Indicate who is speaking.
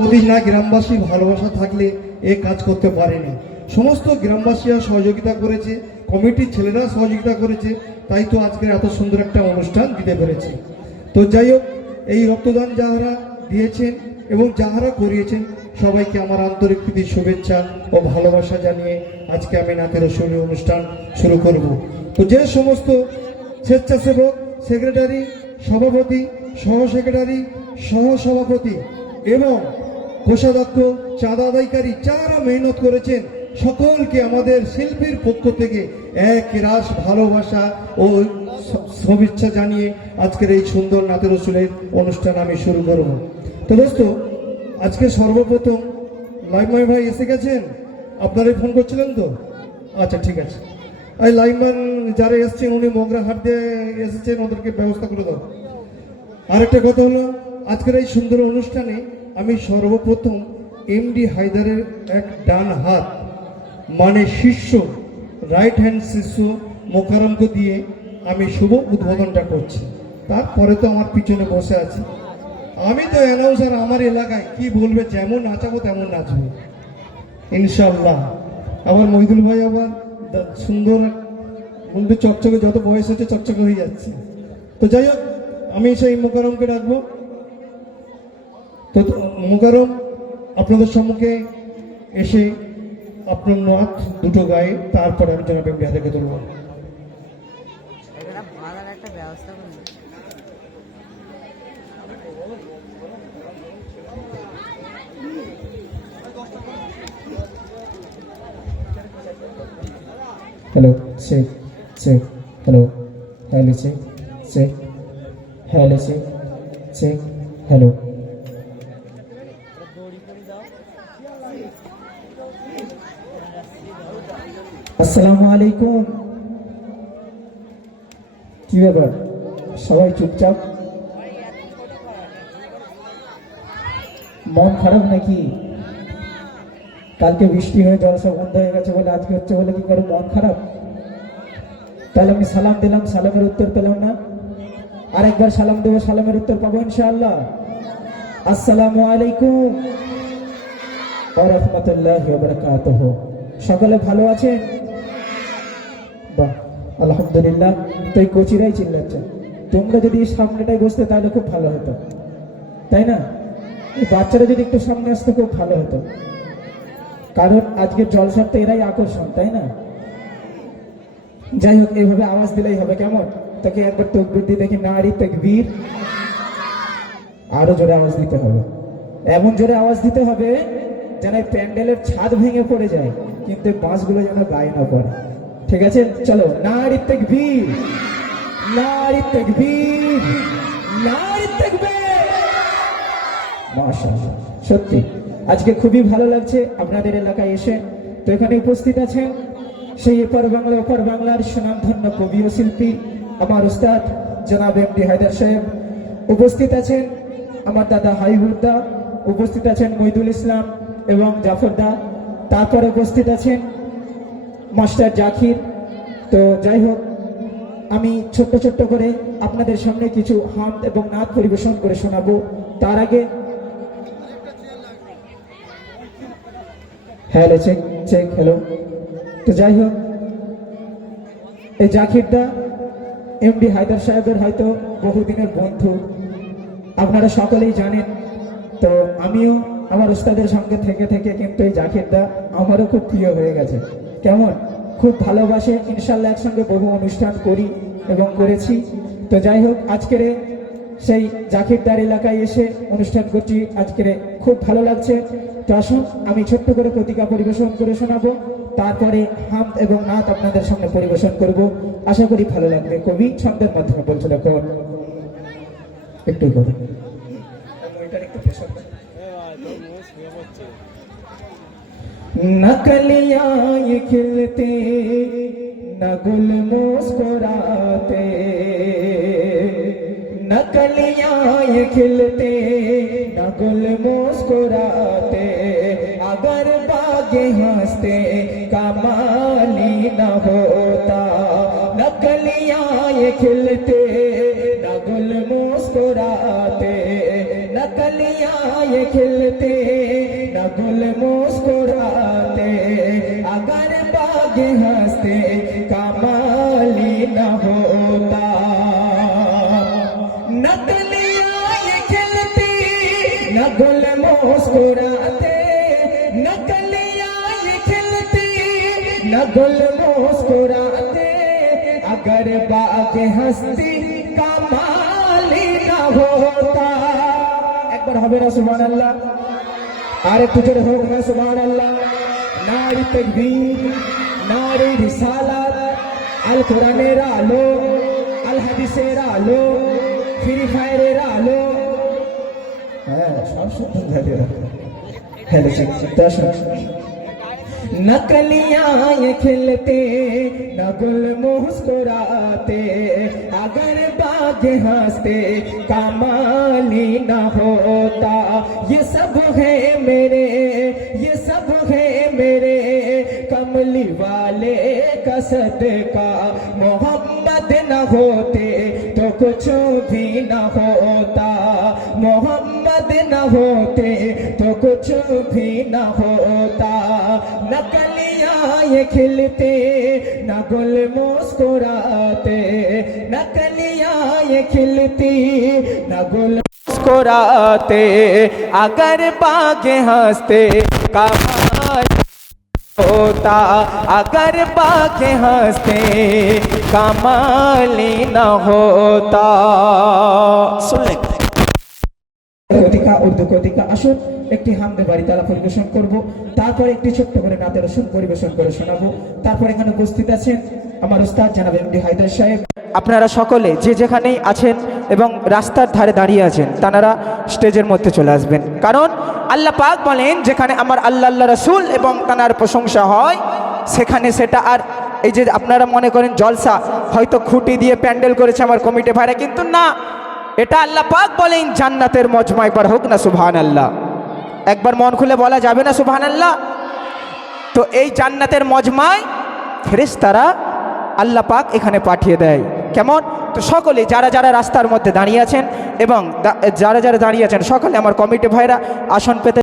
Speaker 1: যদি না গ্রামবাসী ভালোবাসা থাকলে এ কাজ করতে পারেনি সমস্ত গ্রামবাসীরা সহযোগিতা করেছে, কমিটির ছেলেরা সহযোগিতা করেছে, তাই তো আজকের এত সুন্দর একটা অনুষ্ঠান দিতে পেরেছি। তো যাই হোক, এই রক্তদান যাহারা দিয়েছেন এবং যাহারা করিয়েছেন, সবাইকে আমার আন্তরিক প্রীতির শুভেচ্ছা ও ভালোবাসা জানিয়ে আজকে আমি নাতের শৈলী অনুষ্ঠান শুরু করব। তো যে সমস্ত স্বেচ্ছাসেবক, সেক্রেটারি, সভাপতি সহ সেক্রেটারি সহ সভাপতি এবং কোষাধ্যক্ষ চাঁদা আদায়কারী যারা মেহনত করেছেন, সকলকে আমাদের শিল্পীর পক্ষ থেকে এক রাস ভালোবাসা ও শুভেচ্ছা জানিয়ে আজকের এই সুন্দর নাতের রসুলের অনুষ্ঠান আমি শুরু করব। তো দোস্ত, আজকে সর্বপ্রথম লাইমাই ভাই এসে গেছেন? আপনারাই ফোন করছিলেন তো? আচ্ছা ঠিক আছে। এই লাইনম্যান যারা এসছেন, উনি মগরা হাট দিয়ে এসেছেন, ওদেরকে ব্যবস্থা করে দাও। আরেকটা কথা হলো, আজকের এই সুন্দর অনুষ্ঠানে আমি সর্বপ্রথম এমডি হায়দারের এক ডান হাত মানে শিষ্য রাইট হ্যান্ড শিষ্য মোকারমকে দিয়ে আমি শুভ উদ্বোধনটা করছি। তারপরে তো আমার পিছনে বসে আছে। আমি তো অ্যানাউন্সার আমার এলাকায় কি বলবে, যেমন নাচাবো তেমন নাচবো। ইনশাল্লাহ আবার মহিদুল ভাই আবার সুন্দর বলতে চকচকে, যত বয়স হচ্ছে চকচকে হয়ে যাচ্ছে। তো যাই হোক, আমি সেই মোকারমকে ডাকবো। তো মোকারম আপনাদের সম্মুখে এসে আপনার নাথ দুটো গায়ে তারপরে আমি জনাব এমডি হাতে তুলব।
Speaker 2: এটা ভালো একটা ব্যবস্থা করুন।
Speaker 3: Hello, check, check, hello, hello, check, আসসালামু আলাইকুম। কি ব্যাপার? সবাই চুপচাপ? মন খারাপ নাকি? কালকে বৃষ্টি হয়ে জলসা বন্ধ হয়ে গেছে বলে আজকে হচ্ছে বলে কি করে মন খারাপ? তাহলে আমি সালাম দিলাম, সালামের উত্তর পেলাম না। আরেকবার সালাম দেবো, সালামের উত্তর পাবো ইনশাআল্লাহ। আসসালামু আলাইকুম। রহমতুল্লাহ সকলে ভালো আছেন? বাহ, আলহামদুলিল্লাহ। তো এই কোচিরাই চিল্লাচ্ছে। তোমরা যদি এই সামনেটাই বসতে, তাহলে খুব ভালো হতো। তাই না? এই বাচ্চারা যদি একটু সামনে আসতো, খুব ভালো হতো। কারণ আজকের জলসার তো এরাই আকর্ষণ, তাই না? যাই হোক, এইভাবে আওয়াজ দিলেই হবে, কেমন? তাকে একবার তকবির দিয়ে দেখি নারী তকবীর আরও জোরে আওয়াজ দিতে হবে। এমন জোরে আওয়াজ দিতে হবে যেন প্যান্ডেলের ছাদ ভেঙে পড়ে যায়, কিন্তু এই বাঁশগুলো যেন গায়ে না পড়ে। ঠিক আছে? চলো নারী তকবীর নারী তকবীর নারী তকবীর। মাশাআল্লাহ, সত্যি। আজকে খুবই ভালো লাগছে আপনাদের এলাকায় এসে। তো এখানে উপস্থিত আছেন সেই এপার বাংলা, ওপার বাংলার সুনামধন্য কবি ও শিল্পী, আমার উস্তাদ জনাব এমডি হায়দার সাহেব। উপস্থিত আছেন আমার দাদা হাইবুদ্দা উপস্থিত আছেন মইদুল ইসলাম এবং জাফরদা তারপরে উপস্থিত আছেন মাস্টার জাকির। তো যাই হোক, আমি ছোট্ট ছোট্ট করে আপনাদের সামনে কিছু হাম এবং নাচ পরিবেশন করে শোনাবো। তার আগে হ্যালো চেক চেক হ্যালো তো যাই হোক, এই জাকিরদা এমডি হায়দার সাহেবের হয়তো বহুদিনের বন্ধু। আপনারা সকলেই জানেন। তো আমিও আমার উস্তাদের সঙ্গে থেকে থেকে কিন্তু এই জাকিরদা আমারও খুব প্রিয় হয়ে গেছে। কেমন খুব ভালোবাসে। ইনশাল্লাহ একসঙ্গে বহু অনুষ্ঠান করি এবং করেছি। তো যাই হোক আজকের সেই জাকিরদার এলাকায় এসে অনুষ্ঠান করছি। আজকের খুব ভালো লাগছে। তো আসুন আমি ছোট্ট করে প্রতিকা পরিবেশন করে শোনাবো। তারপরে হাম এবং নাচ আপনাদের সামনে পরিবেশন করব। আশা করি ভালো লাগবে। কবি ছন্দের মাধ্যমে বলছে দেখো। একটু نکلیاں یہ کھلتے نہ گل مسکراتے نقلیاں یہ کھلتے نہ گل مسکراتے اگر باغے ہنستے کمالی نہ ہوتا نکلیاں یہ کھلتے نہ گل مسکراتے نکلیاں یہ کھلتے نہ گل مسکراتے آگ ہنستے کمالی نہ ہوتا۔ نہ دنیا یہ کھلتی نہ گل مسکراتے۔ نہ کلیا یہ کھلتی نہ گل مسکراتے۔ اگر باغ ہستی کمالی نہ ہوتا۔ ایک بار ہمیں سبحان اللہ۔ ارے تجھے ہو میں، سبحان اللہ۔ ناری تکبیر۔ ناری رسالت القرآن را لو، الحدیث را لو، فری فائر را لو۔ ہاں، نکلیاں جی، یہ کھلتے، نہ گل مسکراتے، اگر باغ ہنستے، کمالی نہ ہوتا۔ یہ سب ہے میرے، یہ سب ہے میرے۔ کملی والے کا صدقہ محمد نہ ہوتے تو کچھ بھی نہ ہوتا۔ محمد نہ ہوتے تو کچھ بھی نہ ہوتا۔ نہ کلیاں یہ کھلتے، نہ گل مسکراتے۔ نہ کلیاں یہ کھلتی نہ گل مسکراتے۔ اگر باغ ہنستے کمال होता अगर बागे हंसते कमाली न होता सुन ले কতিকা উর্দু কতিকা আসুন একটি হামদে বাড়ি তালা পরিবেশন করব তারপর একটি ছোট্ট করে নাতের রসুন পরিবেশন করে শোনাবো তারপর এখানে উপস্থিত আছেন আমার ওস্তাদ জানাব এমডি হায়দার সাহেব
Speaker 2: আপনারা সকলে যে যেখানেই আছেন এবং রাস্তার ধারে দাঁড়িয়ে আছেন তারা স্টেজের মধ্যে চলে আসবেন। কারণ আল্লাহ পাক বলেন, যেখানে আমার আল্লাহ আল্লাহ রসুল এবং তানার প্রশংসা হয়, সেখানে সেটা আর এই যে আপনারা মনে করেন জলসা, হয়তো খুঁটি দিয়ে প্যান্ডেল করেছে আমার কমিটি ভাইরা, কিন্তু না। এটা আল্লাহ পাক বলেন, জান্নাতের মজমা একবার হোক না সুবহান আল্লাহ একবার মন খুলে বলা যাবে না সুবহান আল্লাহ তো এই জান্নাতের মজমায় ফেরেশতারা আল্লাহ পাক এখানে পাঠিয়ে দেয়। কেমন? তো সকলে যারা যারা রাস্তার মধ্যে দাঁড়িয়ে আছেন এবং যারা যারা দাঁড়িয়ে আছেন, সকলে আমার কমিটি ভাইরা আসন পেতে